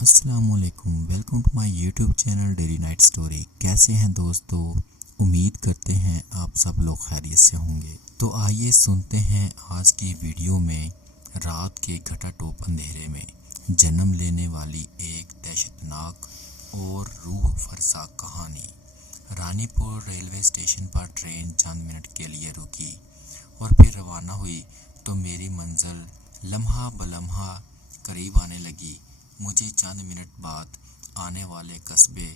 السلام علیکم، welcome to my YouTube channel dairy night story. کیسے ہیں دوستو؟ امید کرتے ہیں آپ سب لوگ خیریت سے ہوں گے۔ تو آئیے سنتے ہیں آج کی ویڈیو میں رات کے گھٹا ٹوپ اندھیرے میں جنم لینے والی ایک دہشتناک اور روح فرسا کہانی۔ رانی پور ریلوے اسٹیشن پر ٹرین چند منٹ کے لیے رکی اور پھر روانہ ہوئی تو میری منزل لمحہ بلمحہ قریب آنے لگی۔ مجھے چند منٹ بعد آنے والے قصبے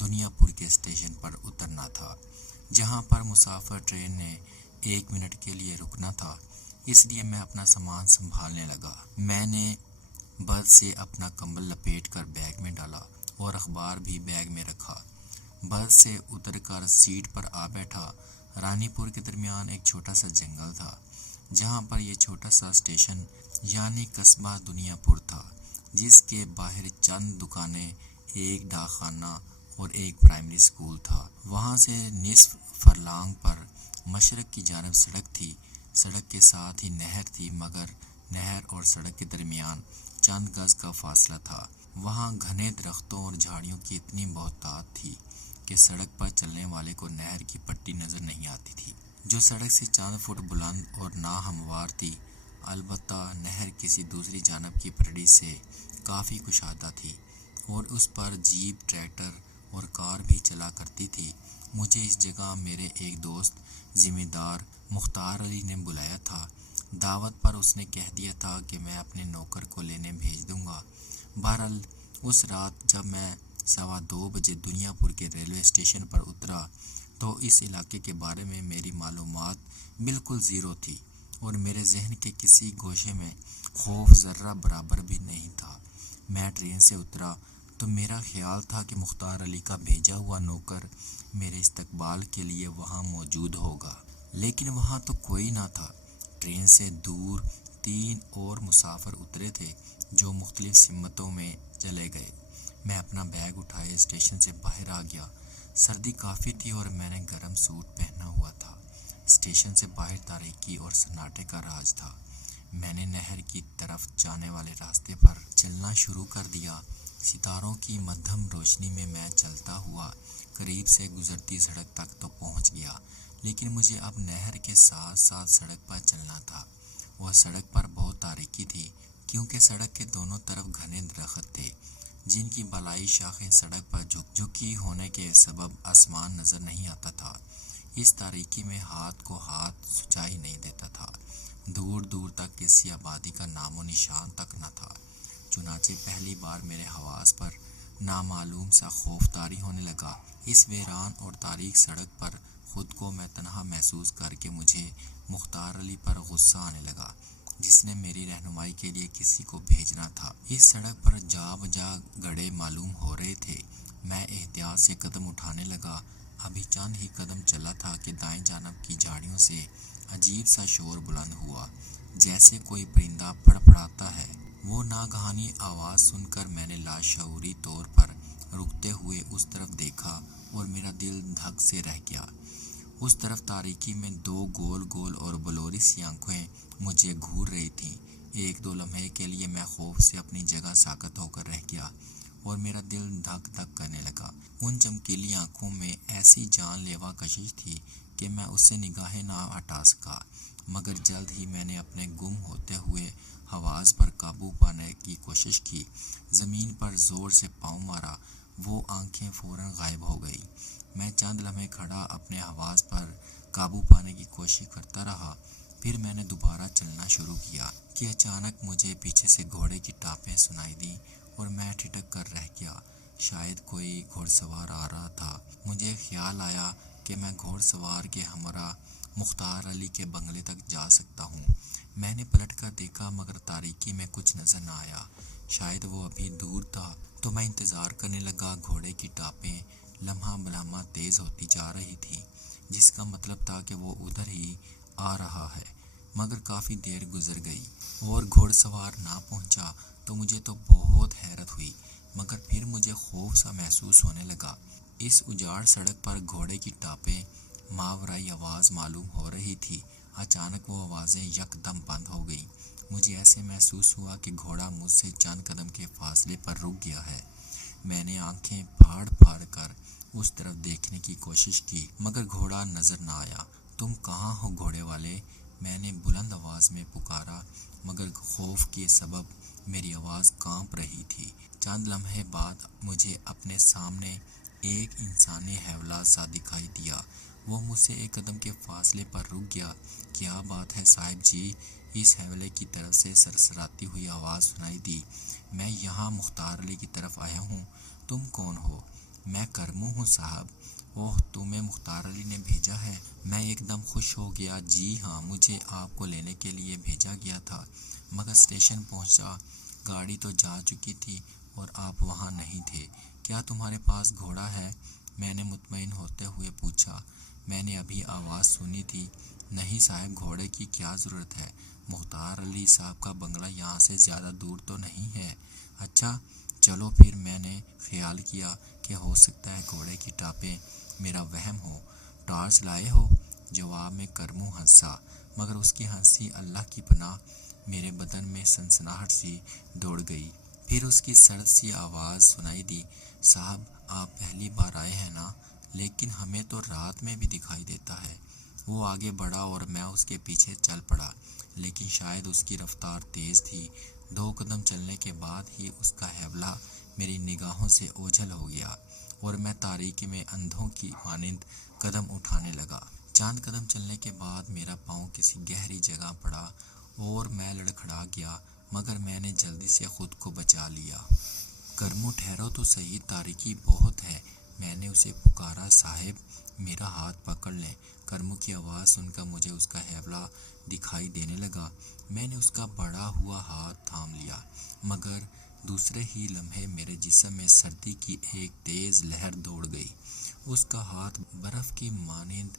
دنیا پور کے اسٹیشن پر اترنا تھا، جہاں پر مسافر ٹرین نے 1 منٹ کے لیے رکنا تھا، اس لیے میں اپنا سامان سنبھالنے لگا۔ میں نے برتھ سے اپنا کمبل لپیٹ کر بیگ میں ڈالا اور اخبار بھی بیگ میں رکھا۔ برتھ سے اتر کر سیٹ پر آ بیٹھا۔ رانی پور کے درمیان ایک چھوٹا سا جنگل تھا، جہاں پر یہ چھوٹا سا اسٹیشن یعنی قصبہ دنیا پور تھا، جس کے باہر چند دکانیں، ایک ڈاک خانہ اور ایک پرائمری اسکول تھا۔ وہاں سے نصف فرلانگ پر مشرق کی جانب سڑک تھی۔ سڑک کے ساتھ ہی نہر تھی، مگر نہر اور سڑک کے درمیان چند گز کا فاصلہ تھا۔ وہاں گھنے درختوں اور جھاڑیوں کی اتنی بہتات تھی کہ سڑک پر چلنے والے کو نہر کی پٹی نظر نہیں آتی تھی، جو سڑک سے چند فٹ بلند اور ناہموار تھی۔ البتہ نہر کسی دوسری جانب کی پٹڑی سے کافی کشادہ تھی اور اس پر جیپ، ٹریکٹر اور کار بھی چلا کرتی تھی۔ مجھے اس جگہ میرے ایک دوست ذمہ دار مختار علی نے بلایا تھا۔ دعوت پر اس نے کہہ دیا تھا کہ میں اپنے نوکر کو لینے بھیج دوں گا۔ بہرحال اس رات جب میں 2:15 بجے دنیا پور کے ریلوے اسٹیشن پر اترا تو اس علاقے کے بارے میں میری معلومات بالکل زیرو تھی اور میرے ذہن کے کسی گوشے میں خوف ذرہ برابر بھی نہیں تھا۔ میں ٹرین سے اترا تو میرا خیال تھا کہ مختار علی کا بھیجا ہوا نوکر میرے استقبال کے لیے وہاں موجود ہوگا، لیکن وہاں تو کوئی نہ تھا۔ ٹرین سے دور 3 اور مسافر اترے تھے، جو مختلف سمتوں میں چلے گئے۔ میں اپنا بیگ اٹھائے اسٹیشن سے باہر آ گیا۔ سردی کافی تھی اور میں نے گرم سوٹ پہنا ہوا تھا۔ اسٹیشن سے باہر تاریکی اور سناٹے کا راج تھا۔ میں نے نہر کی طرف جانے والے راستے پر چلنا شروع کر دیا۔ ستاروں کی مدھم روشنی میں چلتا ہوا قریب سے گزرتی سڑک تک تو پہنچ گیا، لیکن مجھے اب نہر کے ساتھ ساتھ سڑک پر چلنا تھا۔ وہ سڑک پر بہت تاریکی تھی، کیونکہ سڑک کے دونوں طرف گھنے درخت تھے، جن کی بالائی شاخیں سڑک پر جھکی ہونے کے سبب آسمان نظر نہیں آتا تھا۔ اس تاریکی میں ہاتھ کو ہاتھ سچائی نہیں دیتا تھا۔ دور دور تک کسی آبادی کا نام و نشان تک نہ تھا۔ چنانچہ پہلی بار میرے حواس پر نامعلوم سا خوف طاری ہونے لگا۔ اس ویران اور تاریک سڑک پر خود کو میں تنہا محسوس کر کے مجھے مختار علی پر غصہ آنے لگا، جس نے میری رہنمائی کے لیے کسی کو بھیجنا تھا۔ اس سڑک پر جا بجا گڑھے معلوم ہو رہے تھے۔ میں احتیاط سے قدم اٹھانے لگا۔ ابھی چند ہی قدم چلا تھا کہ دائیں جانب کی جھاڑیوں سے عجیب سا شور بلند ہوا، جیسے کوئی پرندہ پڑپڑاتا ہے۔ وہ ناگہانی آواز سن کر میں نے لاشعوری طور پر رکتے ہوئے اس طرف دیکھا اور میرا دل دھک سے رہ گیا۔ اس طرف تاریکی میں 2 گول گول اور بلوری سی آنکھیں مجھے گھور رہی تھیں۔ 1-2 لمحے کے لیے میں خوف سے اپنی جگہ ساکت ہو کر رہ گیا اور میرا دل دھک دھک کرنے لگا۔ ان چمکیلی آنکھوں میں ایسی جان لیوا کشش تھی کہ میں اس سے نگاہیں نہ ہٹا سکا، مگر جلد ہی میں نے اپنے گم ہوتے ہوئے حواس پر قابو پانے کی کوشش کی۔ زمین پر زور سے پاؤں مارا، وہ آنکھیں فوراً غائب ہو گئی۔ میں چند لمحے کھڑا اپنے حواس پر قابو پانے کی کوشش کرتا رہا، پھر میں نے دوبارہ چلنا شروع کیا کہ اچانک مجھے پیچھے سے گھوڑے کی ٹاپیں سنائی دیں اور میں ٹھٹک کر رہ گیا۔ شاید کوئی گھوڑ سوار آ رہا تھا۔ مجھے خیال آیا کہ میں گھوڑ سوار کے ہمراہ مختار علی کے بنگلے تک جا سکتا ہوں۔ میں نے پلٹ کر دیکھا، مگر تاریکی میں کچھ نظر نہ آیا۔ شاید وہ ابھی دور تھا، تو میں انتظار کرنے لگا۔ گھوڑے کی ٹاپیں لمحہ بلمحہ تیز ہوتی جا رہی تھی، جس کا مطلب تھا کہ وہ ادھر ہی آ رہا ہے، مگر کافی دیر گزر گئی اور گھوڑ سوار نہ پہنچا تو مجھے تو بہت حیرت ہوئی، مگر پھر مجھے خوف سا محسوس ہونے لگا۔ اس اجاڑ سڑک پر گھوڑے کی ٹاپیں ماورائی آواز معلوم ہو رہی تھی۔ اچانک وہ آوازیں یک دم بند ہو گئیں مجھے ایسے محسوس ہوا کہ گھوڑا مجھ سے چند قدم کے فاصلے پر رک گیا ہے۔ میں نے آنکھیں پھاڑ پھاڑ کر اس طرف دیکھنے کی کوشش کی مگر گھوڑا نظر نہ آیا۔ تم کہاں ہو گھوڑے والے؟ میں نے بلند آواز میں پکارا مگر خوف کے سبب میری آواز کانپ رہی تھی۔ چند لمحے بعد مجھے اپنے سامنے ایک انسانی حیولہ سا دکھائی دیا۔ وہ مجھ سے ایک قدم کے فاصلے پر رک گیا۔ کیا بات ہے صاحب جی؟ اس حیولے کی طرف سے سرسراتی ہوئی آواز سنائی دی۔ میں یہاں مختار علی کی طرف آیا ہوں۔ تم کون ہو؟ میں کرمو ہوں صاحب۔ اوہ، تمہیں مختار علی نے بھیجا ہے؟ میں ایک دم خوش ہو گیا۔ جی ہاں، مجھے آپ کو لینے کے لیے بھیجا گیا تھا مگر اسٹیشن پہنچا گاڑی تو جا چکی تھی اور آپ وہاں نہیں تھے۔ کیا تمہارے پاس گھوڑا ہے؟ میں نے مطمئن ہوتے ہوئے پوچھا۔ میں نے ابھی آواز سنی تھی۔ نہیں صاحب، گھوڑے کی کیا ضرورت ہے؟ مختار علی صاحب کا بنگلہ یہاں سے زیادہ دور تو نہیں ہے۔ اچھا چلو پھر۔ میں نے خیال کیا کہ ہو سکتا ہے گھوڑے کی ٹاپیں میرا وہم ہو۔ ٹارچ لائے ہو؟ جواب میں کرمو ہنسا مگر اس کی ہنسی اللہ کی پناہ میرے بدن میں سنسناہٹ سی دوڑ گئی۔ پھر اس کی سرد سی آواز سنائی دی۔ صاحب آپ پہلی بار آئے ہیں نا؟ لیکن ہمیں تو رات میں بھی دکھائی دیتا ہے۔ وہ آگے بڑھا اور میں اس کے پیچھے چل پڑا لیکن شاید اس کی رفتار تیز تھی۔ 2 قدم چلنے کے بعد ہی اس کا حیولہ میری نگاہوں سے اوجھل ہو گیا اور میں تاریکی میں اندھوں کی مانند قدم اٹھانے لگا۔ چند قدم چلنے کے بعد میرا پاؤں کسی گہری جگہ پڑا اور میں لڑکھڑا گیا مگر میں نے جلدی سے خود کو بچا لیا۔ کرمو ٹھہرو تو صحیح، تاریکی بہت ہے۔ میں نے اسے پکارا۔ صاحب میرا ہاتھ پکڑ لیں۔ کرمو کی آواز سن کر مجھے اس کا حیولہ دکھائی دینے لگا۔ میں نے اس کا بڑھا ہوا ہاتھ تھام لیا مگر دوسرے ہی لمحے میرے جسم میں سردی کی ایک تیز لہر دوڑ گئی۔ اس کا ہاتھ برف کی مانند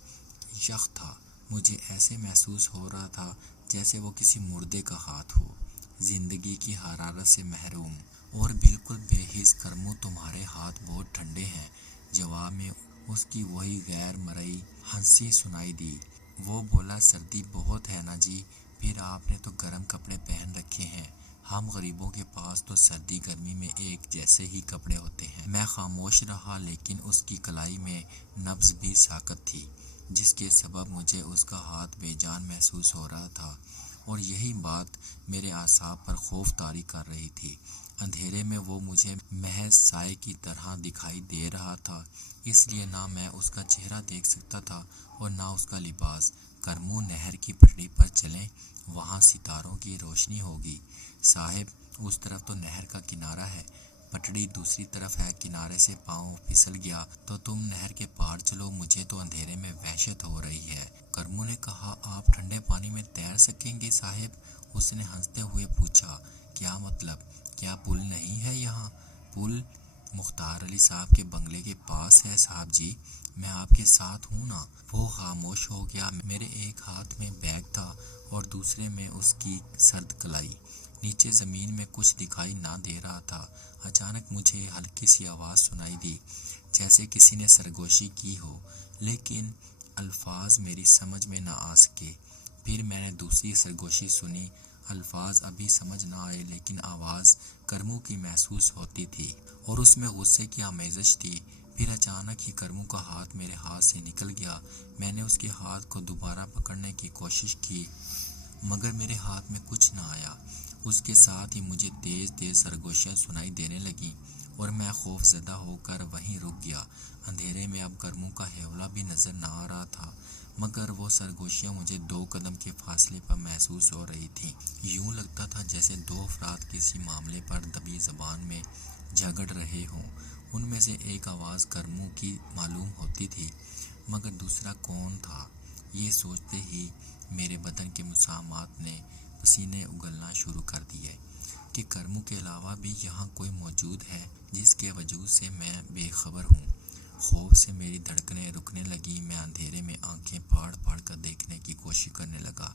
یخ تھا۔ مجھے ایسے محسوس ہو رہا تھا جیسے وہ کسی مردے کا ہاتھ ہو، زندگی کی حرارت سے محروم اور بالکل بے حس۔ کرمو تمہارے ہاتھ بہت ٹھنڈے ہیں۔ جواب میں اس کی وہی غیر مرئی ہنسی سنائی دی۔ وہ بولا، سردی بہت ہے نا جی، پھر آپ نے تو گرم کپڑے پہن رکھے ہیں۔ ہم غریبوں کے پاس تو سردی گرمی میں ایک جیسے ہی کپڑے ہوتے ہیں۔ میں خاموش رہا لیکن اس کی کلائی میں نبض بھی ساکت تھی جس کے سبب مجھے اس کا ہاتھ بے جان محسوس ہو رہا تھا اور یہی بات میرے اعصاب پر خوف طاری کر رہی تھی۔ اندھیرے میں وہ مجھے محض سائے کی طرح دکھائی دے رہا تھا، اس لیے نہ میں اس کا چہرہ دیکھ سکتا تھا اور نہ اس کا لباس۔ کرمو نہر کی پٹڑی پر چلیں، وہاں ستاروں کی روشنی ہوگی۔ صاحب اس طرف تو نہر کا کنارہ ہے، پٹڑی دوسری طرف ہے، کنارے سے پاؤں پھسل گیا تو تم نہر کے پار چلو، مجھے تو اندھیرے میں وحشت ہو رہی ہے۔ کرمو نے کہا، آپ ٹھنڈے پانی میں تیر سکیں گے صاحب؟ اس نے ہنستے ہوئے پوچھا۔ کیا مطلب؟ کیا پل نہیں ہے یہاں؟ پل مختار علی صاحب کے بنگلے کے پاس ہے صاحب جی، میں آپ کے ساتھ ہوں نا۔ وہ خاموش ہو گیا۔ میرے ایک ہاتھ میں بیگ تھا اور دوسرے میں اس کی سرد کلائی۔ نیچے زمین میں کچھ دکھائی نہ دے رہا تھا۔ اچانک مجھے ہلکی سی آواز سنائی دی جیسے کسی نے سرگوشی کی ہو لیکن الفاظ میری سمجھ میں نہ آ سکے۔ پھر میں نے دوسری سرگوشی سنی۔ الفاظ ابھی سمجھ نہ آئے لیکن آواز کرمو کی محسوس ہوتی تھی اور اس میں غصے کی آمیزش تھی۔ پھر اچانک ہی کرمو کا ہاتھ میرے ہاتھ سے نکل گیا۔ میں نے اس کے ہاتھ کو دوبارہ پکڑنے کی کوشش کی مگر میرے ہاتھ میں کچھ نہ آیا۔ اس کے ساتھ ہی مجھے تیز تیز سرگوشیاں سنائی دینے لگیں اور میں خوف زدہ ہو کر وہیں رک گیا۔ اندھیرے میں اب کرمو کا حیولہ بھی نظر نہ آ رہا تھا مگر وہ سرگوشیاں مجھے 2 قدم کے فاصلے پر محسوس ہو رہی تھیں۔ یوں لگتا تھا جیسے 2 افراد کسی معاملے پر دبی زبان میں جھگڑ رہے ہوں۔ ان میں سے ایک آواز کرمو کی معلوم ہوتی تھی مگر دوسرا کون تھا؟ یہ سوچتے ہی میرے بدن کے مسامات نے پسینے اگلنا شروع کر دیے کہ کرمو کے علاوہ بھی یہاں کوئی موجود ہے جس کے وجود سے میں بے خبر ہوں۔ خوف سے میری دھڑکنیں رکنے لگیں۔ میں اندھیرے میں آنکھیں پھاڑ پھاڑ کر دیکھنے کی کوشش کرنے لگا۔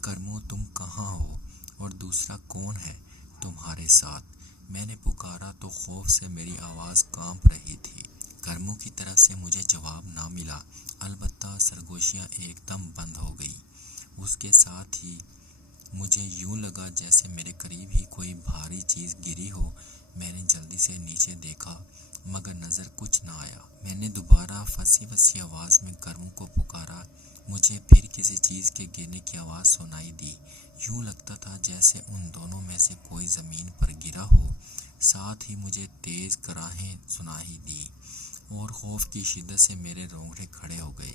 کرمو تم کہاں ہو اور دوسرا کون ہے تمہارے ساتھ؟ میں نے پکارا تو خوف سے میری آواز کانپ رہی تھی۔ کرمو کی طرف سے مجھے جواب نہ ملا، البتہ سرگوشیاں ایک دم بند ہو گئی۔ اس کے ساتھ ہی مجھے یوں لگا جیسے میرے قریب ہی کوئی بھاری چیز گری ہو۔ میں نے جلدی سے نیچے دیکھا مگر نظر کچھ نہ آیا۔ میں نے دوبارہ پھنسی پھنسی آواز میں کرمو کو پکارا۔ مجھے پھر کسی چیز کے گرنے کی آواز سنائی دی۔ یوں لگتا تھا جیسے ان دونوں میں سے کوئی زمین پر گرا ہو۔ ساتھ ہی مجھے تیز کراہیں سنائی دی اور خوف کی شدت سے میرے رونگٹے کھڑے ہو گئے۔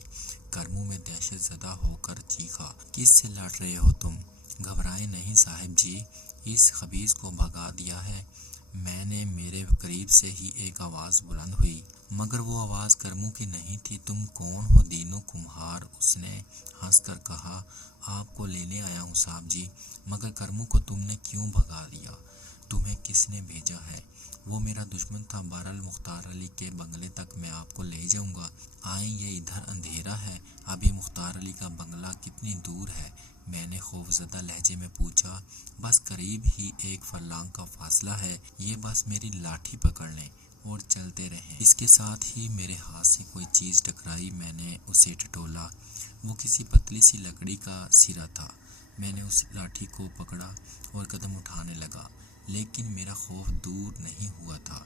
کرمو میں دہشت زدہ ہو کر چیخا، کس سے لڑ رہے ہو تم؟ گھبرائیں نہیں صاحب جی، اس خبیث کو بھگا دیا ہے۔ میں نے میرے قریب سے ہی ایک آواز بلند ہوئی، مگر وہ آواز کرمو کی نہیں تھی۔ تم کون ہو دینو کمہار؟ اس نے ہنس کر کہا، آپ کو لینے آیا ہوں صاحب جی۔ مگر کرمو کو تم نے کیوں بھگا دیا؟ تمہیں کس نے بھیجا ہے؟ وہ میرا دشمن تھا۔ بہرحال مختار علی کے بنگلے تک میں آپ کو لے جاؤں گا۔ آئیں، یہ ادھر اندھیرا ہے۔ اب یہ مختار علی کا بنگلہ کتنی دور ہے؟ میں نے خوفزدہ لہجے میں پوچھا۔ بس قریب ہی 1 فرلانگ کا فاصلہ ہے، یہ بس میری لاٹھی پکڑ لیں اور چلتے رہیں۔ اس کے ساتھ ہی میرے ہاتھ سے کوئی چیز ٹکرائی، میں نے اسے ٹٹولا۔ وہ کسی پتلی سی لکڑی کا سرا تھا۔ میں نے اس لاٹھی کو پکڑا اور قدم اٹھانے لگا، لیکن میرا خوف دور نہیں ہوا تھا۔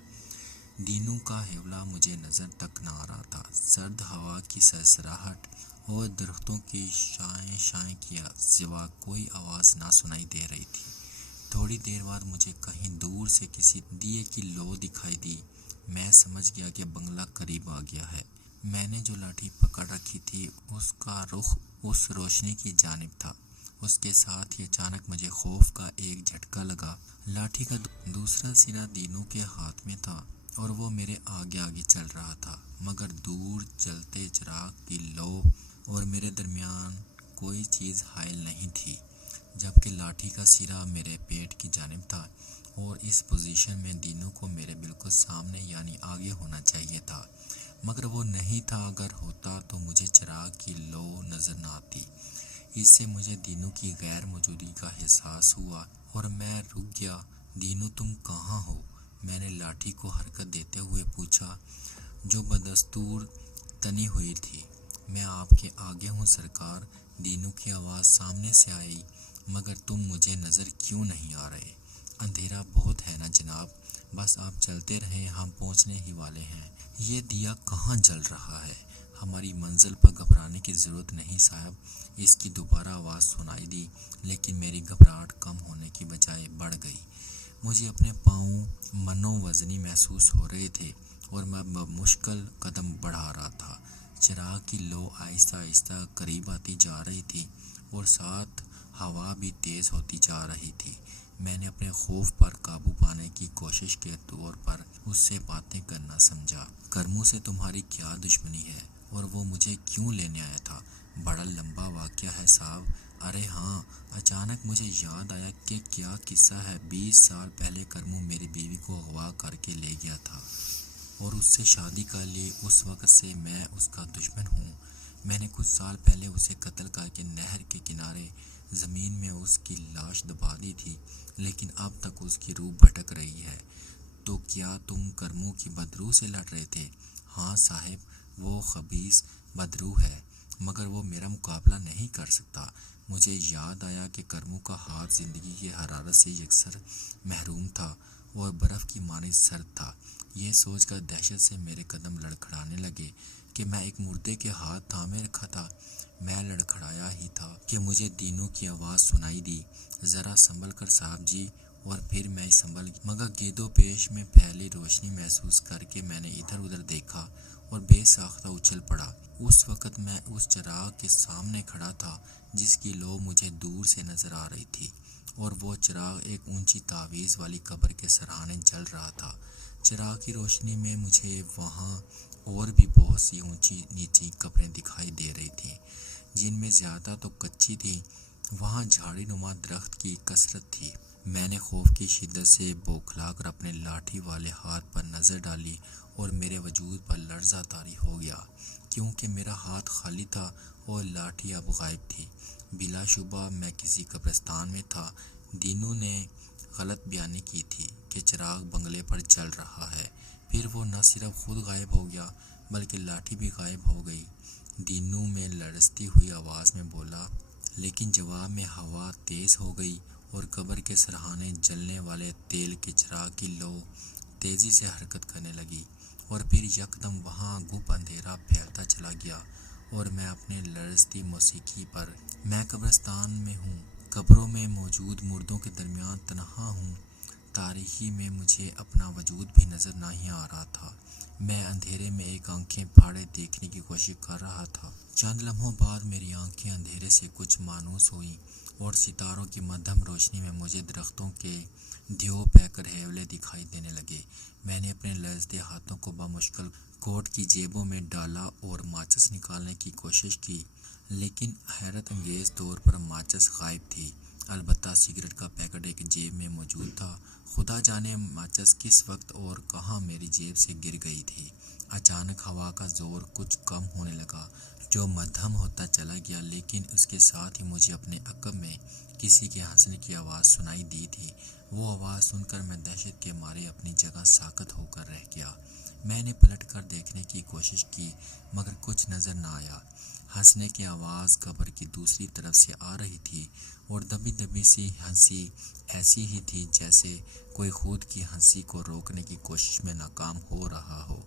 دینوں کا ہیولہ مجھے نظر تک نہ آ رہا تھا۔ سرد ہوا کی سرسراہٹ اور درختوں کی شائیں شائیں کی سوا کوئی آواز نہ سنائی دے رہی تھی۔ تھوڑی دیر بعد مجھے کہیں دور سے کسی دیے کی لو دکھائی دی۔ میں سمجھ گیا کہ بنگلہ قریب آ گیا ہے۔ میں نے جو لاٹھی پکڑ رکھی تھی اس کا رخ اس روشنی کی جانب تھا۔ اس کے ساتھ ہی اچانک مجھے خوف کا ایک جھٹکا لگا۔ لاٹھی کا دوسرا سرا دینوں کے ہاتھ میں تھا اور وہ میرے آگے آگے چل رہا تھا، مگر دور جلتے چراغ کی لو اور میرے درمیان کوئی چیز حائل نہیں تھی، جبکہ لاٹھی کا سرا میرے پیٹ کی جانب تھا اور اس پوزیشن میں دینوں کو میرے بالکل سامنے یعنی آگے ہونا چاہیے تھا، مگر وہ نہیں تھا۔ اگر ہوتا تو مجھے چراغ کی لو نظر نہ آتی۔ اس سے مجھے دینوں کی غیر موجودگی کا احساس ہوا اور میں رک گیا۔ دینوں تم کہاں ہو؟ میں نے لاٹھی کو حرکت دیتے ہوئے پوچھا، جو بدستور تنی ہوئی تھی۔ میں آپ کے آگے ہوں سرکار، دینوں کی آواز سامنے سے آئی، مگر تم مجھے نظر کیوں نہیں آ رہے؟ اندھیرا بہت ہے نا جناب، بس آپ چلتے رہیں، ہم پہنچنے ہی والے ہیں۔ یہ دیا کہاں جل رہا ہے؟ ہماری منزل پر گھبرانے کی ضرورت نہیں صاحب۔ اس کی دوبارہ آواز سنائی دی، لیکن میری گھبراہٹ کم ہونے کی بجائے بڑھ گئی۔ مجھے اپنے پاؤں منو وزنی محسوس ہو رہے تھے اور میں بمشکل قدم بڑھا رہا تھا۔ چراغ کی لو آہستہ آہستہ قریب آتی جا رہی تھی اور ساتھ ہوا بھی تیز ہوتی جا رہی تھی۔ میں نے اپنے خوف پر قابو پانے کی کوشش کے طور پر اس سے باتیں کرنا سمجھا۔ کرمو سے تمہاری کیا دشمنی ہے اور وہ مجھے کیوں لینے آیا تھا؟ بڑا لمبا واقعہ ہے صاحب۔ ارے ہاں، اچانک مجھے یاد آیا کہ کیا قصہ ہے۔ 20 سال پہلے کرمو میری بیوی کو اغوا کر کے لے گیا تھا اور اس سے شادی کر لی۔ اس وقت سے میں اس کا دشمن ہوں۔ میں نے کچھ سال پہلے اسے قتل کر کے نہر کے کنارے زمین میں اس کی لاش دبا دی تھی، لیکن اب تک اس کی روح بھٹک رہی ہے۔ تو کیا تم کرمو کی بدروح سے لڑ رہے تھے؟ ہاں صاحب، وہ خبیث بدروح ہے، مگر وہ میرا مقابلہ نہیں کر سکتا۔ مجھے یاد آیا کہ کرمو کا ہاتھ زندگی کی حرارت سے یکسر محروم تھا اور برف کی مانند سرد تھا۔ یہ سوچ کر دہشت سے میرے قدم لڑکھڑانے لگے کہ میں ایک مردے کے ہاتھ تھامے رکھا تھا۔ میں لڑکھڑایا ہی تھا کہ مجھے دینوں کی آواز سنائی دی، ذرا سنبھل کر صاحب جی، اور پھر میں سنبھل گیا، مگر گید و پیش میں پھیلی روشنی محسوس کر کے میں نے ادھر ادھر دیکھا اور بے ساختہ اچھل پڑا۔ اس وقت میں اس چراغ کے سامنے کھڑا تھا جس کی لو مجھے دور سے نظر آ رہی تھی، اور وہ چراغ ایک اونچی تعویذ والی قبر کے سرہانے جل رہا تھا۔ چراغ کی روشنی میں مجھے وہاں اور بھی بہت سی اونچی نیچی قبریں دکھائی دے رہی تھیں، جن میں زیادہ تو کچی تھیں۔ وہاں جھاڑی نما درخت کی کثرت تھی۔ میں نے خوف کی شدت سے بوکھلا کر اپنے لاٹھی والے ہاتھ پر نظر ڈالی اور میرے وجود پر لرزہ طاری ہو گیا، کیونکہ میرا ہاتھ خالی تھا اور لاٹھی اب غائب تھی۔ بلا شبہ میں کسی قبرستان میں تھا۔ دینوں نے غلط بیانی کی تھی کہ چراغ بنگلے پر جل رہا ہے، پھر وہ نہ صرف خود غائب ہو گیا بلکہ لاٹھی بھی غائب ہو گئی۔ دینوں میں لرزتی ہوئی آواز میں بولا، لیکن جواب میں ہوا تیز ہو گئی اور قبر کے سرہانے جلنے والے تیل کے چراغ کی لو تیزی سے حرکت کرنے لگی، اور پھر یکدم وہاں گپ اندھیرا پھیلتا چلا گیا اور میں اپنے لرزتی موسیقی پر میں قبرستان میں ہوں، قبروں میں موجود مردوں کے درمیان تنہا ہوں، تاریکی میں مجھے اپنا وجود بھی نظر نہیں آ رہا تھا۔ میں اندھیرے میں ایک آنکھیں پھاڑے دیکھنے کی کوشش کر رہا تھا۔ چند لمحوں بعد میری آنکھیں اندھیرے سے کچھ مانوس ہوئیں اور ستاروں کی مدھم روشنی میں مجھے درختوں کے دیو پہ کر ہیولے دکھائی دینے لگے۔ میں نے اپنے لرزتے ہاتھوں کو بمشکل کوٹ کی جیبوں میں ڈالا اور ماچس نکالنے کی کوشش کی، لیکن حیرت انگیز طور پر ماچس غائب تھی۔ البتہ سگریٹ کا پیکٹ ایک جیب میں موجود تھا۔ خدا جانے ماچس کس وقت اور کہاں میری جیب سے گر گئی تھی۔ اچانک ہوا کا زور کچھ کم ہونے لگا، جو مدھم ہوتا چلا گیا، لیکن اس کے ساتھ ہی مجھے اپنے عقب میں کسی کے ہنسنے کی آواز سنائی دی تھی۔ وہ آواز سن کر میں دہشت کے مارے اپنی جگہ ساکت ہو کر رہ گیا۔ میں نے پلٹ کر دیکھنے کی کوشش کی مگر کچھ نظر نہ آیا۔ ہنسنے کی آواز قبر کی دوسری طرف سے آ رہی تھی اور دبی دبی سی ہنسی ایسی ہی تھی جیسے کوئی خود کی ہنسی کو روکنے کی کوشش میں ناکام ہو رہا ہو۔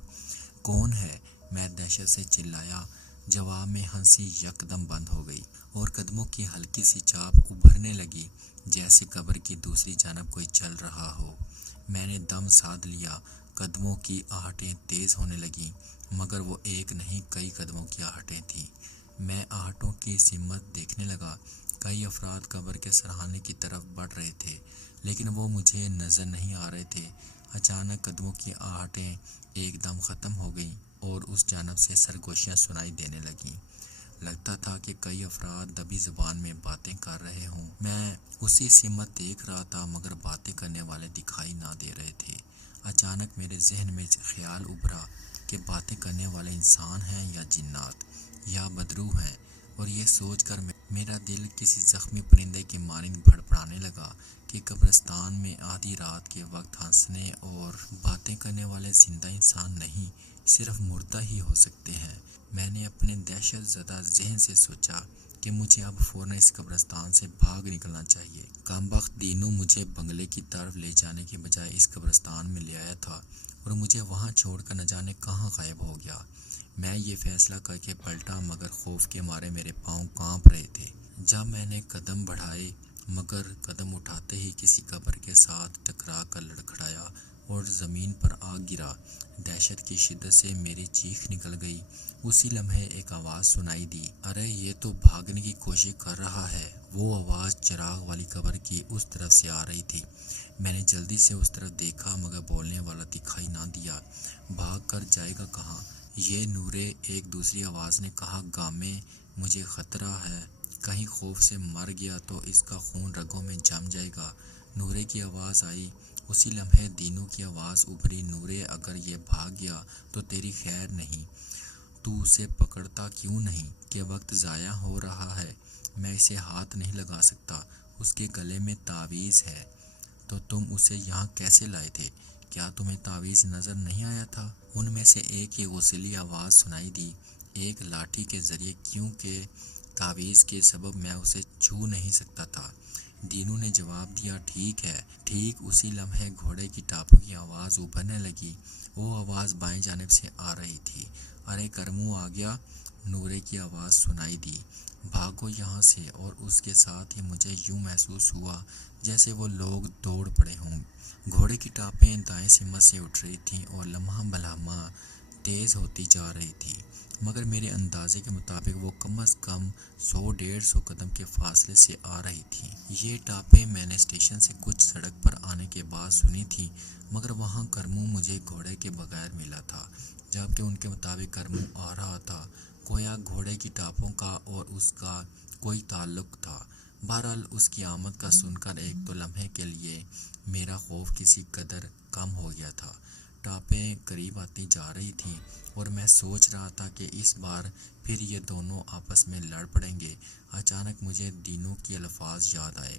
کون ہے؟ میں دہشت سے چلایا۔ جواب میں ہنسی یکدم بند ہو گئی اور قدموں کی ہلکی سی چاپ ابھرنے لگی جیسے قبر کی دوسری جانب کوئی چل رہا ہو۔ میں نے دم سادھ لیا۔ قدموں کی آہٹیں تیز ہونے لگیں، مگر وہ ایک نہیں کئی قدموں کی آہٹیں تھیں۔ میں آہٹوں کی سمت دیکھنے لگا۔ کئی افراد قبر کے سرہانے کی طرف بڑھ رہے تھے، لیکن وہ مجھے نظر نہیں آ رہے تھے۔ اچانک قدموں کی آہٹیں ایک دم ختم ہو گئیں اور اس جانب سے سرگوشیاں سنائی دینے لگیں۔ لگتا تھا کہ کئی افراد دبی زبان میں باتیں کر رہے ہوں۔ میں اسی سمت دیکھ رہا تھا مگر باتیں کرنے والے دکھائی نہ دے رہے تھے۔ اچانک میرے ذہن میں خیال ابھرا کہ باتیں کرنے والے انسان ہیں یا جنات یا بدروح ہیں، اور یہ سوچ کر میرا دل کسی زخمی پرندے کے مانند بھڑبڑانے لگا کہ قبرستان میں آدھی رات کے وقت ہنسنے اور باتیں کرنے والے زندہ انسان نہیں، صرف مردہ ہی ہو سکتے ہیں۔ میں نے اپنے دہشت زدہ ذہن سے سوچا کہ مجھے اب فوراً اس قبرستان سے بھاگ نکلنا چاہیے۔ کامبخت دینو مجھے بنگلے کی طرف لے جانے کے بجائے اس قبرستان میں لے آیا تھا اور مجھے وہاں چھوڑ کر نہ جانے کہاں غائب ہو گیا۔ میں یہ فیصلہ کر کے پلٹا مگر خوف کے مارے میرے پاؤں کانپ رہے تھے۔ جب میں نے قدم بڑھائے مگر قدم اٹھاتے ہی کسی قبر کے ساتھ ٹکرا کر لڑکھڑایا اور زمین پر آ گرا۔ دہشت کی شدت سے میری چیخ نکل گئی۔ اسی لمحے ایک آواز سنائی دی، ارے یہ تو بھاگنے کی کوشش کر رہا ہے۔ وہ آواز چراغ والی قبر کی اس طرف سے آ رہی تھی۔ میں نے جلدی سے اس طرف دیکھا مگر بولنے والا دکھائی نہ دیا۔ بھاگ کر جائے گا کہاں؟ یہ نورے، ایک دوسری آواز نے کہا۔ گامے، مجھے خطرہ ہے، کہیں خوف سے مر گیا تو اس کا خون رگوں میں جم جائے گا۔ نورے کی آواز آئی۔ اسی لمحے دینو کی آواز ابھری، نورے اگر یہ بھاگ گیا تو تیری خیر نہیں، تو اسے پکڑتا کیوں نہیں کہ وقت ضائع ہو رہا ہے۔ میں اسے ہاتھ نہیں لگا سکتا، اس کے گلے میں تعویذ ہے۔ تو تم اسے یہاں کیسے لائے تھے؟ کیا تمہیں تعویذ نظر نہیں آیا تھا؟ ان میں سے ایک ہی غصیلی آواز سنائی دی، ایک لاٹھی کے ذریعے، کیونکہ تعویذ کے سبب میں اسے چھو نہیں سکتا تھا۔ دینو نے جواب دیا، ٹھیک ہے۔ ٹھیک اسی لمحے گھوڑے کی ٹاپوں کی آواز ابھرنے لگی۔ وہ آواز بائیں جانب سے آ رہی تھی۔ ارے کرمو آ گیا، نورے کی آواز سنائی دی، بھاگو یہاں سے۔ اور اس کے ساتھ ہی مجھے یوں محسوس ہوا جیسے وہ لوگ دوڑ پڑے ہوں۔ گھوڑے کی ٹاپیں دائیں سمت سے اٹھ رہی تھیں اور لمحہ بلمحہ تیز ہوتی جا رہی تھی، مگر میرے اندازے کے مطابق وہ کم از کم 100-150 قدم کے فاصلے سے آ رہی تھیں۔ یہ ٹاپیں میں نے اسٹیشن سے کچھ سڑک پر آنے کے بعد سنی تھی، مگر وہاں کرمو مجھے گھوڑے کے بغیر ملا تھا، جبکہ ان کے مطابق کرمو آ رہا تھا، گویا گھوڑے کی ٹاپوں کا اور اس کا کوئی تعلق تھا۔ بہرحال اس کی آمد کا سن کر ایک دو لمحے کے لیے میرا خوف کسی قدر کم ہو گیا تھا۔ ٹاپیں قریب آتی جا رہی تھیں اور میں سوچ رہا تھا کہ اس بار پھر یہ دونوں آپس میں لڑ پڑیں گے۔ اچانک مجھے دینو کے الفاظ یاد آئے،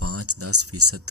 5-10%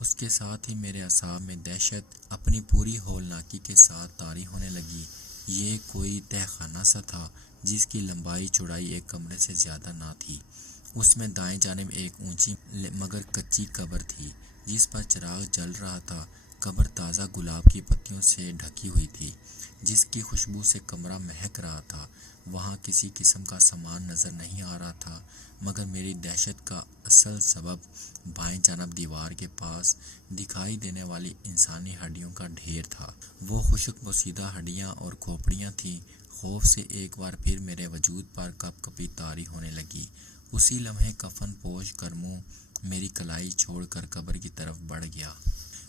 اس کے ساتھ ہی میرے اعصاب میں دہشت اپنی پوری ہولناکی کے ساتھ طاری ہونے لگی۔ یہ کوئی تہہ خانہ سا تھا جس کی لمبائی چوڑائی ایک کمرے سے زیادہ نہ تھی۔ اس میں دائیں جانب ایک اونچی مگر کچی قبر تھی جس پر چراغ جل رہا تھا۔ قبر تازہ گلاب کی پتیوں سے ڈھکی ہوئی تھی جس کی خوشبو سے کمرہ مہک رہا تھا۔ وہاں کسی قسم کا سامان نظر نہیں آ رہا تھا، مگر میری دہشت کا اصل سبب بائیں جانب دیوار کے پاس دکھائی دینے والی انسانی ہڈیوں کا ڈھیر تھا۔ وہ خشک پوسیدہ ہڈیاں اور کھوپڑیاں تھیں۔ خوف سے ایک بار پھر میرے وجود پر کپ کپی طاری ہونے لگی۔ اسی لمحے کفن پوش کرمو میری کلائی چھوڑ کر قبر کی طرف بڑھ گیا۔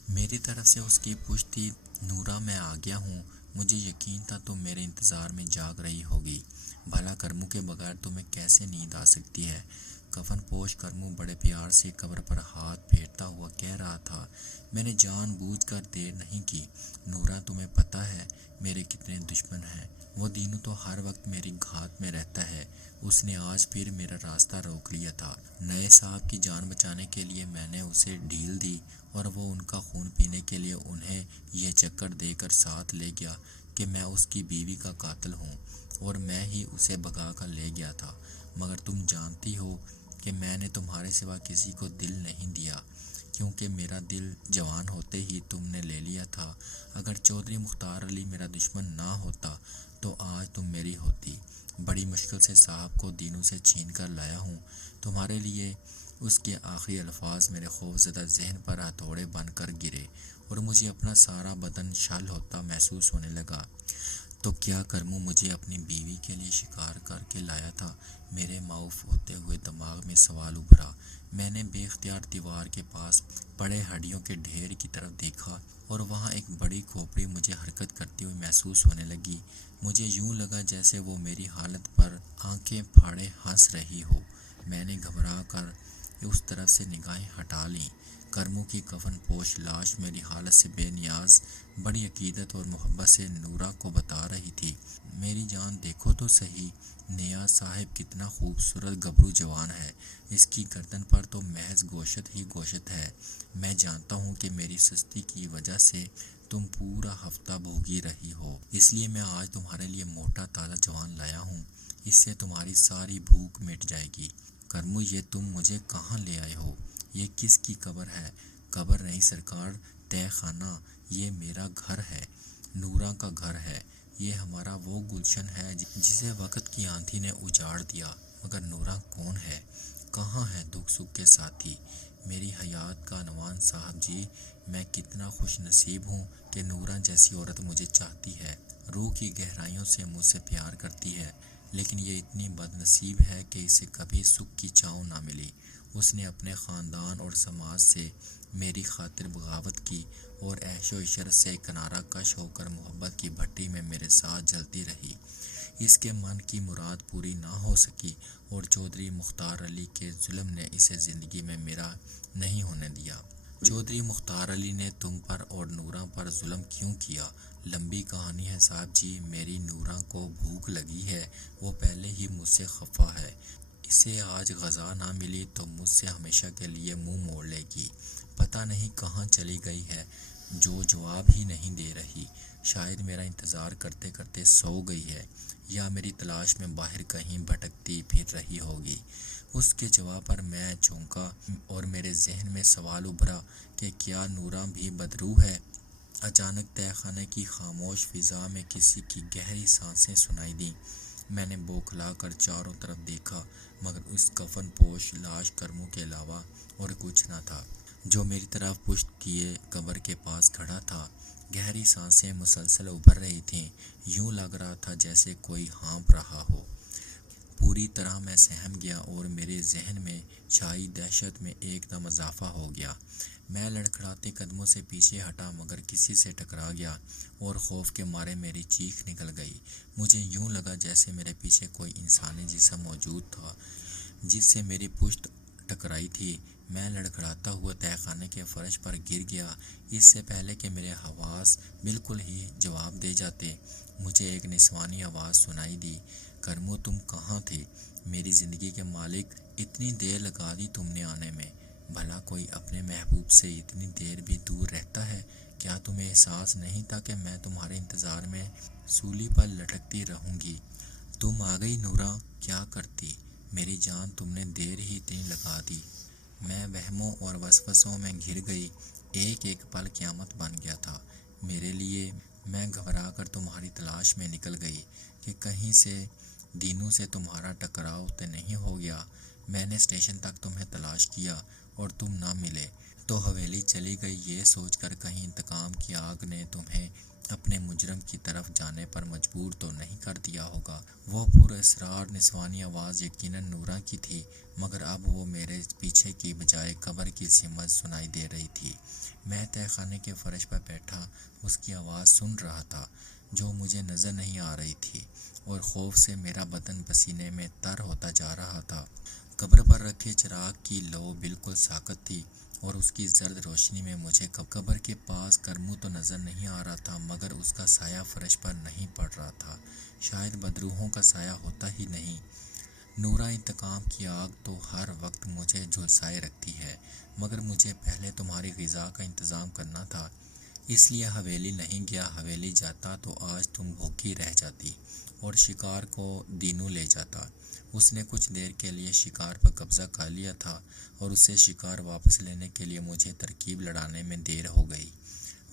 میری طرف سے اس کی پشت تھی۔ نورا، میں آ گیا ہوں۔ مجھے یقین تھا تم میرے انتظار میں جاگ رہی ہوگی۔ بھلا کرمو کے بغیر تمہیں کیسے نیند آ سکتی ہے؟ کفن پوش کرمو بڑے پیار سے قبر پر ہاتھ پھیرتا ہوا کہہ رہا تھا۔ میں نے جان بوجھ کر دیر نہیں کی۔ نورا، تمہیں پتہ ہے میرے کتنے دشمن ہیں۔ وہ دینو تو ہر وقت میری گھات میں رہتا ہے۔ اس نے آج پھر میرا راستہ روک لیا تھا۔ نئے صاحب کی جان بچانے کے لیے میں نے اسے ڈھیل دی اور وہ ان کا خون پینے کے لیے انہیں یہ چکر دے کر ساتھ لے گیا کہ میں اس کی بیوی کا قاتل ہوں اور میں ہی اسے بھگا کر لے گیا تھا۔ مگر تم جانتی ہو کہ میں نے تمہارے سوا کسی کو دل نہیں دیا، کیونکہ میرا دل جوان ہوتے ہی تم نے لے لیا تھا۔ اگر چودھری مختار علی میرا دشمن نہ ہوتا تو آج تم میری ہوتی۔ بڑی مشکل سے صاحب کو دینوں سے چھین کر لایا ہوں تمہارے لیے۔ اس کے آخری الفاظ میرے خوفزدہ ذہن پر ہتھوڑے بن کر گرے اور مجھے اپنا سارا بدن شل ہوتا محسوس ہونے لگا۔ تو کیا کرمو مجھے اپنی بیوی کے لیے شکار کر کے لایا تھا؟ میرے معاف ہوتے ہوئے دماغ میں سوال ابھرا۔ میں نے بے اختیار دیوار کے پاس پڑے ہڈیوں کے ڈھیر کی طرف دیکھا اور وہاں ایک بڑی کھوپڑی مجھے حرکت کرتی ہوئی محسوس ہونے لگی۔ مجھے یوں لگا جیسے وہ میری حالت پر آنکھیں پھاڑے ہنس رہی ہو۔ میں نے گھبرا کر اس طرف سے نگاہیں ہٹا لیں۔ کرمو کی کفن پوش لاش میری حالت سے بے نیاز بڑی عقیدت اور محبت سے نورا کو بتا رہی تھی۔ میری جان، دیکھو تو صحیح، نیاز صاحب کتنا خوبصورت گبرو جوان ہے۔ اس کی گردن پر تو محض گوشت ہی گوشت ہے۔ میں جانتا ہوں کہ میری سستی کی وجہ سے تم پورا ہفتہ بھوگی رہی ہو، اس لیے میں آج تمہارے لیے موٹا تازہ جوان لایا ہوں۔ اس سے تمہاری ساری بھوک مٹ جائے گی۔ کرمو، یہ تم مجھے کہاں لے آئے ہو؟ یہ کس کی قبر ہے؟ قبر نہیں سرکار، تہہ خانہ۔ یہ میرا گھر ہے، نورا کا گھر ہے۔ یہ ہمارا وہ گلشن ہے جسے وقت کی آندھی نے اجاڑ دیا۔ مگر نورا کون ہے؟ کہاں ہے دکھ سکھ کے ساتھی؟ میری حیات کا عنوان صاحب جی، میں کتنا خوش نصیب ہوں کہ نورا جیسی عورت مجھے چاہتی ہے، روح کی گہرائیوں سے مجھ سے پیار کرتی ہے۔ لیکن یہ اتنی بد نصیب ہے کہ اسے کبھی سکھ کی چھاؤں نہ ملی۔ اس نے اپنے خاندان اور سماج سے میری خاطر بغاوت کی اور عیش و عشرت سے کنارہ کش ہو کر محبت کی بھٹی میں میرے ساتھ جلتی رہی۔ اس کے من کی مراد پوری نہ ہو سکی اور چودھری مختار علی کے ظلم نے اسے زندگی میں میرا نہیں ہونے دیا۔ چودھری مختار علی نے تم پر اور نورا پر ظلم کیوں کیا؟ لمبی کہانی ہے صاحب جی۔ میری نورا کو بھوک لگی ہے، وہ پہلے ہی مجھ سے خفا ہے۔ اسے آج غذا نہ ملی تو مجھ سے ہمیشہ کے لیے منہ موڑ لے گی۔ پتہ نہیں کہاں چلی گئی ہے، جو جواب ہی نہیں دے رہی۔ شاید میرا انتظار کرتے کرتے سو گئی ہے یا میری تلاش میں باہر کہیں بھٹکتی پھر رہی ہوگی۔ اس کے جواب پر میں چونکا اور میرے ذہن میں سوال ابھرا کہ کیا نورا بھی بدروح ہے؟ اچانک تہہ خانے کی خاموش فضا میں کسی کی گہری سانسیں سنائی دیں۔ میں نے بوکھلا کر چاروں طرف دیکھا، مگر اس کفن پوش لاش کرمو کے علاوہ اور کچھ نہ تھا، جو میری طرف پشت کیے قبر کے پاس کھڑا تھا۔ گہری سانسیں مسلسل ابھر رہی تھیں۔ یوں لگ رہا تھا جیسے کوئی ہانپ رہا ہو۔ پوری طرح میں سہم گیا اور میرے ذہن میں چھائی دہشت میں ایک دم اضافہ ہو گیا۔ میں لڑکھڑاتے قدموں سے پیچھے ہٹا مگر کسی سے ٹکرا گیا اور خوف کے مارے میری چیخ نکل گئی۔ مجھے یوں لگا جیسے میرے پیچھے کوئی انسانی جسم موجود تھا جس سے میری پشت ٹکرائی تھی۔ میں لڑکھڑاتا ہوا تہہ خانے کے فرش پر گر گیا۔ اس سے پہلے کہ میرے حواس بالکل ہی جواب دے جاتے، مجھے ایک نسوانی آواز سنائی دی۔ کرمو، تم کہاں تھی؟ میری زندگی کے مالک، اتنی دیر لگا دی تم نے آنے میں۔ بھلا کوئی اپنے محبوب سے اتنی دیر بھی دور رہتا ہے؟ کیا تمہیں احساس نہیں تھا کہ میں تمہارے انتظار میں سولی پر لٹکتی رہوں گی؟ تم آ گئی نورا، کیا کرتی میری جان، تم نے دیر ہی اتنی لگا دی۔ میں وہموں اور وسوسوں میں گھر گئی، ایک ایک پل قیامت بن گیا تھا میرے لیے۔ میں گھبرا کر تمہاری تلاش میں نکل گئی کہ کہیں سے دینوں سے تمہارا ٹکراؤ تو نہیں ہو گیا۔ میں نے اسٹیشن تک تمہیں تلاش کیا اور تم نہ ملے تو حویلی چلی گئی، یہ سوچ کر کہیں انتقام کی آگ نے تمہیں اپنے مجرم کی طرف جانے پر مجبور تو نہیں کر دیا ہوگا۔ وہ پر اسرار نسوانی آواز یقیناً نورا کی تھی، مگر اب وہ میرے پیچھے کی بجائے قبر کی سمت سنائی دے رہی تھی۔ میں تہہ خانے کے فرش پر بیٹھا اس کی آواز سن رہا تھا جو مجھے نظر نہیں آ رہی تھی، اور خوف سے میرا بدن پسینے میں تر ہوتا جا رہا تھا۔ قبر پر رکھے چراغ کی لو بالکل ساکت تھی، اور اس کی زرد روشنی میں مجھے قبر کے پاس کرمو تو نظر نہیں آ رہا تھا، مگر اس کا سایہ فرش پر نہیں پڑ رہا تھا، شاید بدروحوں کا سایہ ہوتا ہی نہیں۔ نورا، انتقام کی آگ تو ہر وقت مجھے جھلسائے رکھتی ہے، مگر مجھے پہلے تمہاری غذا کا انتظام کرنا تھا، اس لیے حویلی نہیں گیا۔ حویلی جاتا تو آج تم بھوکی رہ جاتی اور شکار کو دینوں لے جاتا۔ اس نے کچھ دیر کے لیے شکار پر قبضہ کر لیا تھا، اور اسے شکار واپس لینے کے لیے مجھے ترکیب لڑانے میں دیر ہو گئی،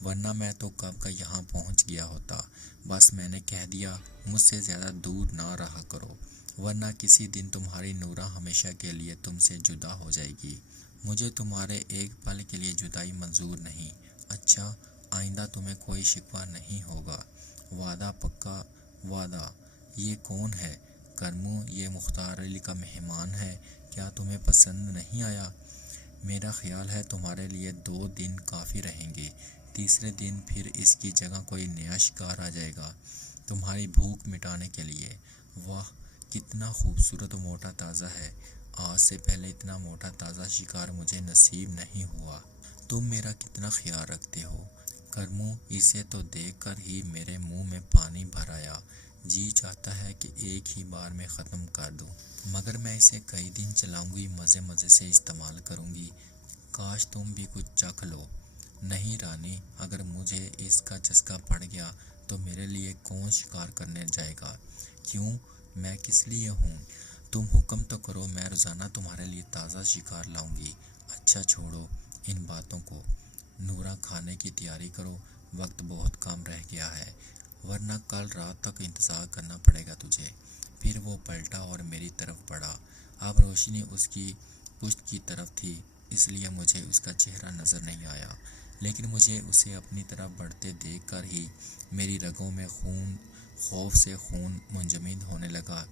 ورنہ میں تو کب کا یہاں پہنچ گیا ہوتا۔ بس میں نے کہہ دیا، مجھ سے زیادہ دور نہ رہا کرو، ورنہ کسی دن تمہاری نورا ہمیشہ کے لیے تم سے جدا ہو جائے گی۔ مجھے تمہارے ایک پل کے لیے جدائی منظور نہیں۔ اچھا، آئندہ تمہیں کوئی شکوہ نہیں ہوگا؟ وعدہ پکا؟ وعدہ؟ یہ کون ہے؟ کرمو، یہ مختار علی کا مہمان ہے، کیا تمہیں پسند نہیں آیا؟ میرا خیال ہے تمہارے لیے 2 دن کافی رہیں گے، تیسرے دن پھر اس کی جگہ کوئی نیا شکار آ جائے گا تمہاری بھوک مٹانے کے لیے۔ واہ، کتنا خوبصورت و موٹا تازہ ہے، آج سے پہلے اتنا موٹا تازہ شکار مجھے نصیب نہیں ہوا۔ تم میرا کتنا خیال رکھتے ہو کرمو، اسے تو دیکھ کر ہی میرے منہ میں پانی بھر آیا، جی چاہتا ہے کہ ایک ہی بار میں ختم کر دوں، مگر میں اسے کئی دن چلاؤں گی، مزے مزے سے استعمال کروں گی۔ کاش تم بھی کچھ چکھ لو۔ نہیں رانی، اگر مجھے اس کا چسکا پڑ گیا تو میرے لیے کون شکار کرنے جائے گا؟ کیوں، میں کس لیے ہوں؟ تم حکم تو کرو، میں روزانہ تمہارے لیے تازہ شکار لاؤں گی۔ اچھا چھوڑو ان باتوں کو، نورا، کھانے کی تیاری کرو، وقت بہت کم رہ گیا ہے، ورنہ کل رات تک انتظار کرنا پڑے گا تجھے۔ پھر وہ پلٹا اور میری طرف بڑھا۔ اب روشنی اس کی پشت کی طرف تھی، اس لیے مجھے اس کا چہرہ نظر نہیں آیا، لیکن مجھے اسے اپنی طرف بڑھتے دیکھ کر ہی میری رگوں میں خوف سے خون منجمد ہونے لگا۔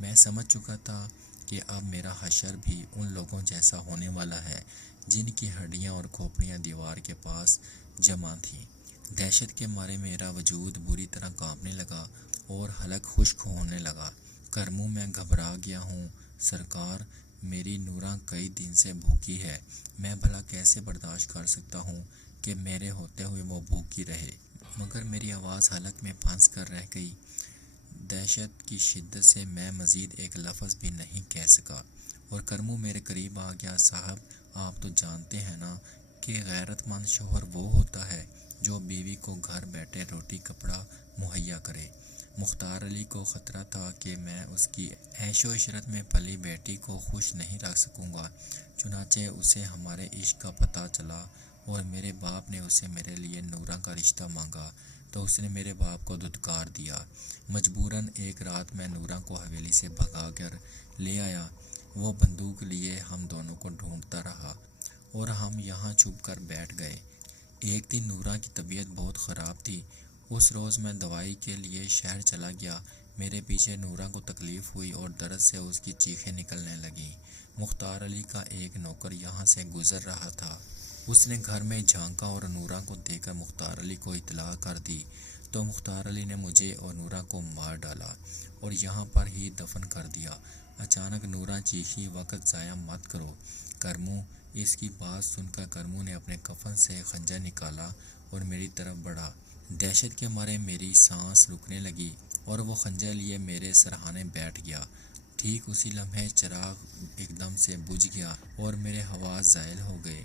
میں سمجھ چکا تھا کہ اب میرا حشر بھی ان لوگوں جیسا ہونے والا ہے جن کی ہڈیاں اور کھوپڑیاں دیوار کے پاس جمع تھیں۔ دہشت کے مارے میرا وجود بری طرح کانپنے لگا اور حلق خشک ہونے لگا۔ کرمو، میں گھبرا گیا ہوں سرکار، میری نورا کئی دن سے بھوکی ہے، میں بھلا کیسے برداشت کر سکتا ہوں کہ میرے ہوتے ہوئے وہ بھوکی رہے؟ مگر میری آواز حلق میں پھنس کر رہ گئی۔ دہشت کی شدت سے میں مزید ایک لفظ بھی نہیں کہہ سکا، اور کرمو میرے قریب آ گیا۔ صاحب، آپ تو جانتے ہیں نا کہ غیرت مند شوہر وہ ہوتا ہے جو بیوی کو گھر بیٹھے روٹی کپڑا مہیا کرے۔ مختار علی کو خطرہ تھا کہ میں اس کی عیش و عشرت میں پلی بیٹی کو خوش نہیں رکھ سکوں گا، چنانچہ اسے ہمارے عشق کا پتہ چلا اور میرے باپ نے اسے میرے لیے نورا کا رشتہ مانگا تو اس نے میرے باپ کو دھتکار دیا۔ مجبوراً ایک رات میں نورا کو حویلی سے بھگا کر لے آیا۔ وہ بندوق لیے ہم دونوں کو ڈھونڈتا رہا اور ہم یہاں چھپ کر بیٹھ گئے۔ ایک دن نورا کی طبیعت بہت خراب تھی، اس روز میں دوائی کے لیے شہر چلا گیا۔ میرے پیچھے نورا کو تکلیف ہوئی اور درد سے اس کی چیخیں نکلنے لگیں۔ مختار علی کا ایک نوکر یہاں سے گزر رہا تھا، اس نے گھر میں جھانکا اور نورا کو دیکھ کر مختار علی کو اطلاع کر دی تو مختار علی نے مجھے اور نورا کو مار ڈالا اور یہاں پر ہی دفن کر دیا۔ اچانک نورا چیخی، وقت ضائع مت کرو کرمو۔ اس کی بات سن کر کرمو نے اپنے کفن سے خنجر نکالا اور میری طرف بڑھا۔ دہشت کے مارے میری سانس رکنے لگی اور وہ خنجر لیے میرے سرہانے بیٹھ گیا۔ ٹھیک اسی لمحے چراغ ایک دم سے بجھ گیا اور میرے حواس زائل ہو گئے۔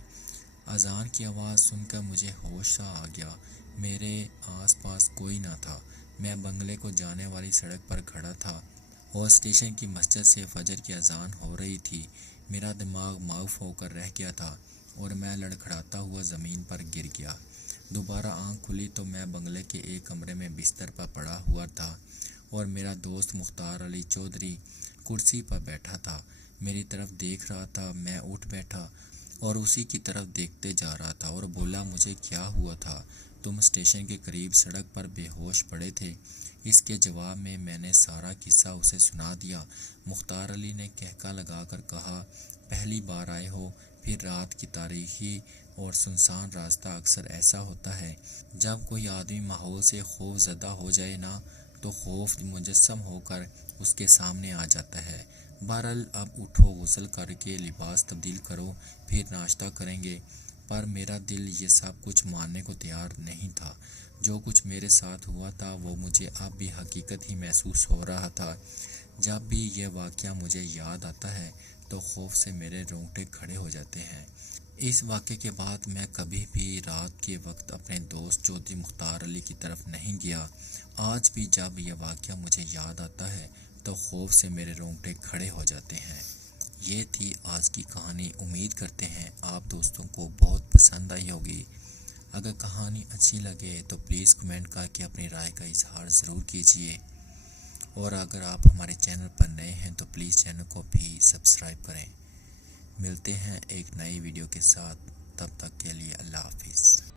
اذان کی آواز سن کر مجھے ہوش سا آ گیا۔ میرے آس پاس کوئی نہ تھا۔ میں بنگلے کو جانے والی سڑک پر کھڑا تھا اور اسٹیشن کی مسجد سے فجر کی اذان ہو رہی تھی۔ میرا دماغ معاف ہو کر رہ گیا تھا اور میں لڑکھڑاتا ہوا زمین پر گر گیا۔ دوبارہ آنکھ کھلی تو میں بنگلے کے ایک کمرے میں بستر پر پڑا ہوا تھا اور میرا دوست مختار علی چودھری کرسی پر بیٹھا تھا، میری طرف دیکھ رہا تھا۔ میں اٹھ بیٹھا اور اسی کی طرف دیکھتے جا رہا تھا اور بولا، مجھے کیا ہوا تھا؟ تم اسٹیشن کے قریب سڑک پر بے ہوش پڑے تھے۔ اس کے جواب میں نے سارا قصہ اسے سنا دیا۔ مختار علی نے کہکا لگا کر کہا، پہلی بار آئے ہو؟ پھر رات کی تاریکی اور سنسان راستہ اکثر ایسا ہوتا ہے، جب کوئی آدمی ماحول سے خوف زدہ ہو جائے نا تو خوف مجسم ہو کر اس کے سامنے آ جاتا ہے۔ بہرحال اب اٹھو، غسل کر کے لباس تبدیل کرو، پھر ناشتہ کریں گے۔ پر میرا دل یہ سب کچھ ماننے کو تیار نہیں تھا۔ جو کچھ میرے ساتھ ہوا تھا وہ مجھے اب بھی حقیقت ہی محسوس ہو رہا تھا۔ جب بھی یہ واقعہ مجھے یاد آتا ہے تو خوف سے میرے رونگٹے کھڑے ہو جاتے ہیں۔ اس واقعے کے بعد میں کبھی بھی رات کے وقت اپنے دوست چودھری مختار علی کی طرف نہیں گیا۔ آج بھی جب یہ واقعہ مجھے یاد آتا ہے تو خوف سے میرے رونگٹے کھڑے ہو جاتے ہیں۔ یہ تھی آج کی کہانی۔ امید کرتے ہیں آپ دوستوں کو بہت پسند آئی ہوگی۔ اگر کہانی اچھی لگے تو پلیز کمنٹ کر کے اپنی رائے کا اظہار ضرور کیجیے، اور اگر آپ ہمارے چینل پر نئے ہیں تو پلیز چینل کو بھی سبسکرائب کریں۔ ملتے ہیں ایک نئی ویڈیو کے ساتھ، تب تک کے لیے اللہ حافظ۔